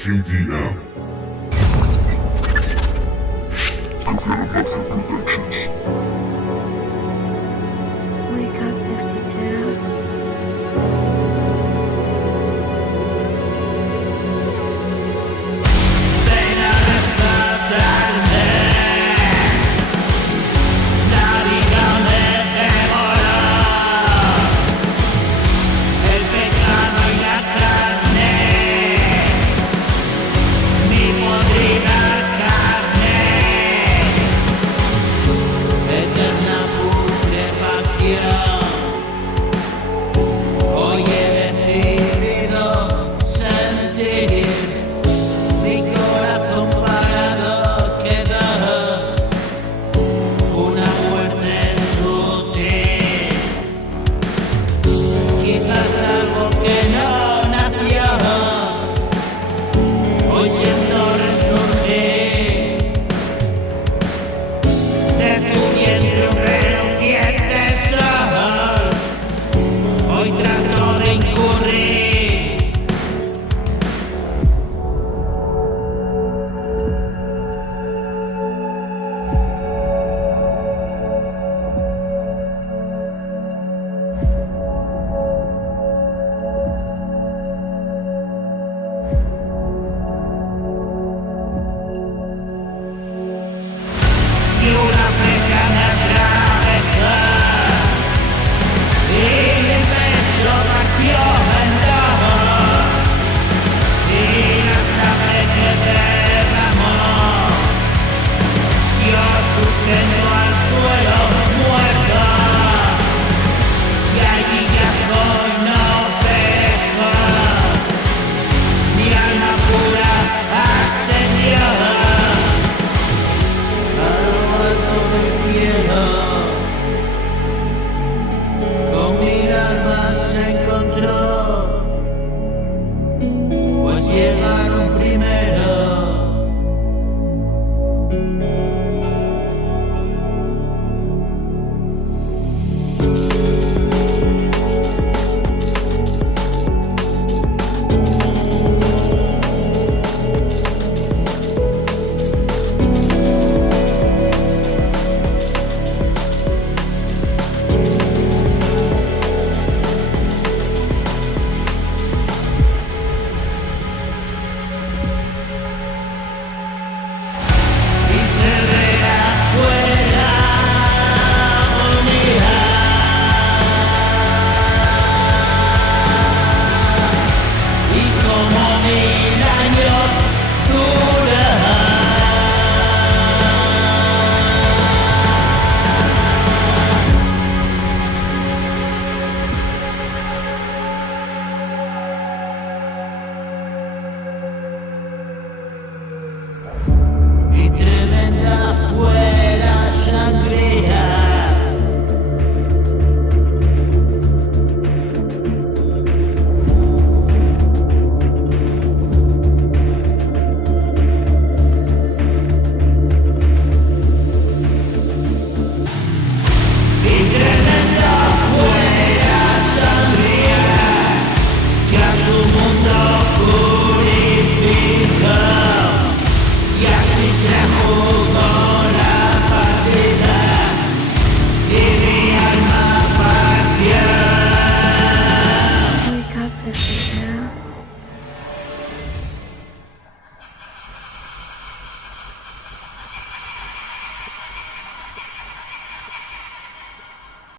KDM. Coconut Muffin Productions. Wake up 52. Hoy he decidido sentir mi corazón parado queda una muerte sutil, quizás algo que no nació, hoy siento resurgir de tu vientre un reluciente sol. Hoy trato de incurrir y una flecha me atravesó y mi pecho partió en dos, y la sangre que derramó dio sustento al suelo muerto, y allí yazo y no perezco, mi alma pura ascendió a lo alto del cielo. Con mi alma se